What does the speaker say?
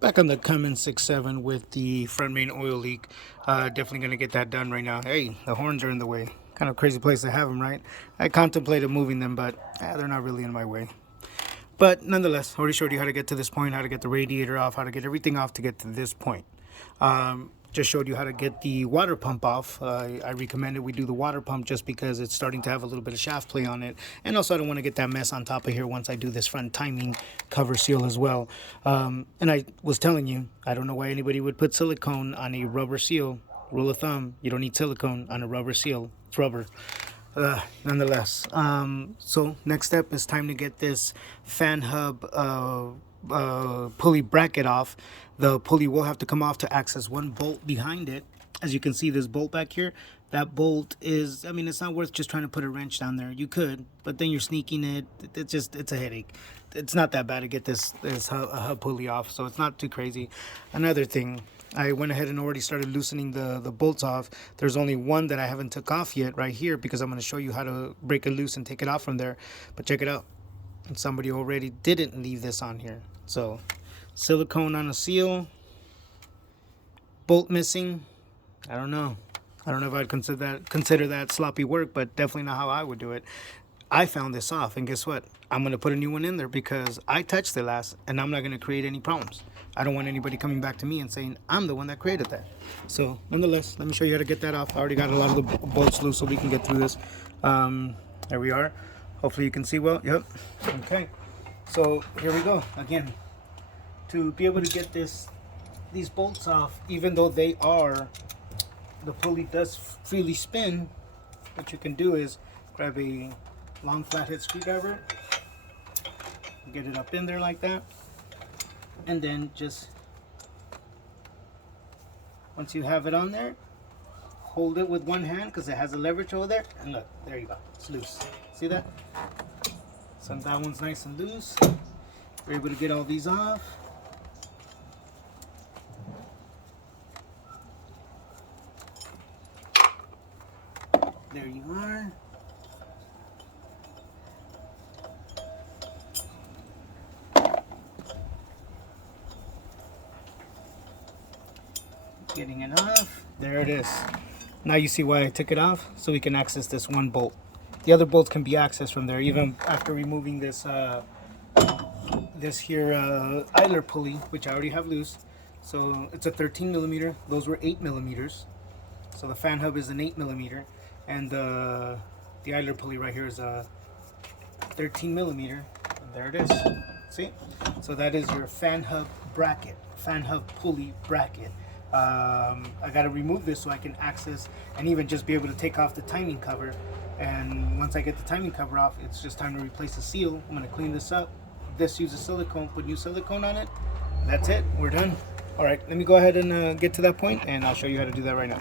Back on the Cummins 6.7 with the front main oil leak. Definitely going to get that done right now. Hey, the horns are in the way. Kind of crazy place to have them, right? I contemplated moving them, but they're not really in my way. But nonetheless, already showed you how to get to this point, how to get the radiator off, how to get everything off to get to this point. Just showed you how to get the water pump off. I recommended we do the water pump just because it's starting to have a little bit of shaft play on it. And also I don't want to get that mess on top of here once I do this front timing cover seal as well. And I was telling you, I don't know why anybody would put silicone on a rubber seal. Rule of thumb, you don't need silicone on a rubber seal. It's rubber. Nonetheless, so next step is time to get this fan hub pulley bracket off. The pulley will have to come off to access one bolt behind it. As you can see, this bolt back here, that bolt is, I mean, it's not worth just trying to put a wrench down there. You could, but then you're sneaking it. It's a headache. It's not that bad to get this hub pulley off, so it's not too crazy. Another thing, I went ahead and already started loosening the bolts off. There's only one that I haven't took off yet right here because I'm going to show you how to break it loose and take it off from there. But check it out. And somebody already didn't leave this on here. So silicone on a seal, bolt missing. I don't know if I'd consider that sloppy work, but definitely not how I would do it. I found this off, and guess what? I'm going to put a new one in there because I touched it last, and I'm not going to create any problems. I don't want anybody coming back to me and saying I'm the one that created that. So nonetheless, let me show you how to get that off. I already got a lot of the bolts loose so we can get through this. There we are. Hopefully you can see well. Yep. Okay. So here we go. Again, to be able to get these bolts off, even though the pulley does freely spin, what you can do is grab a long flathead screwdriver, get it up in there like that, and then just once you have it on there, hold it with one hand because it has a leverage over there, and look, there you go, it's loose. See that? So that one's nice and loose. We're able to get all these off. There you are. Getting it off. There it is. Now you see why I took it off, so we can access this one bolt. The other bolts can be accessed from there, even after removing this idler pulley, which I already have loose. So it's a 13 millimeter. Those were 8 millimeters. So the fan hub is an 8 millimeter, and the idler pulley right here is a 13 millimeter. And there it is. See? So that is your fan hub bracket, fan hub pulley bracket. I got to remove this so I can access and even just be able to take off the timing cover. And once I get the timing cover off, it's just time to replace the seal. I'm going to clean this up. This uses silicone, put new silicone on it. That's it. We're done. All right, let me go ahead and get to that point, and I'll show you how to do that right now.